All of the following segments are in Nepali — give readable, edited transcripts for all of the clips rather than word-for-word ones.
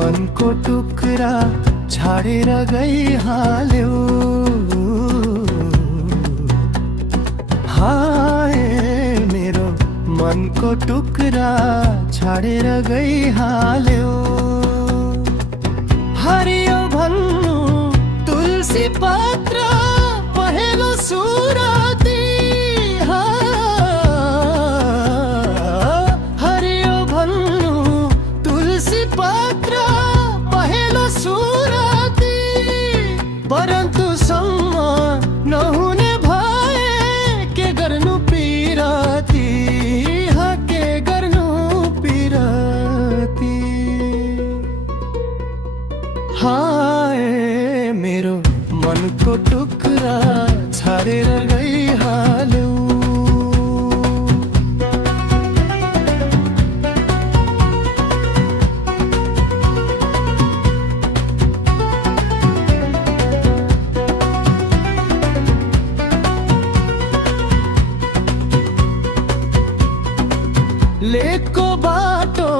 मनको टुक्रा छाडेर गइहाल्यो। हाय मेरो मनको टुक्रा छाडेर गइहाल्यो। हरियो भन्नु तुलसी पत्र पहेँलो सुरती। हरियो भन्नु तुलसी पत्र पहेँलो सुरती। परन्तु सम्म नहुने भए के गर्नु पिरती। के गर्नु पिरती। हाय मेरो मनको टुक्रा छाडेर गइहाल्यो। लेकको बाटो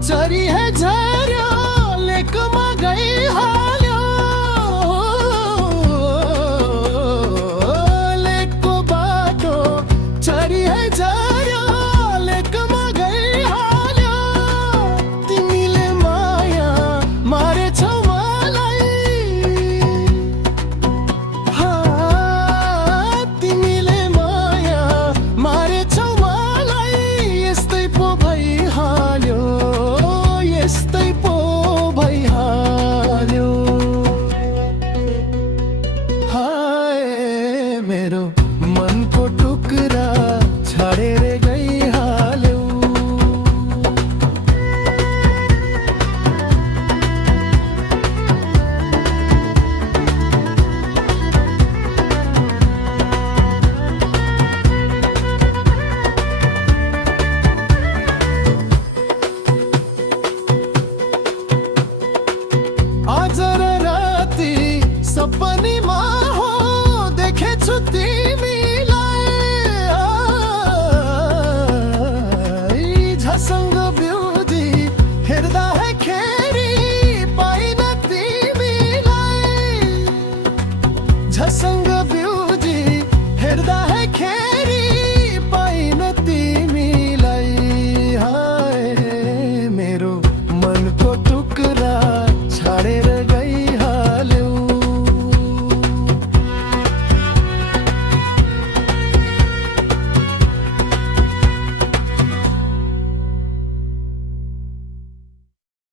चरी है झर्यो। लेकमा गइहाल्यो। लेकको बाटो चरी है झर्यो। लेकमा गइहाल्यो। तिमीले माया मारेछौ मलाई। तिमीले माया मारेछौ मलाई। यस्तै पो भइहाल्यो। यस्तै पो भइहाल्यो। हाय मेरो मनको टुक्रा छाडेर गइहाल्यो। आज र राति सपनीमा हो देखेछु तिमीलाई।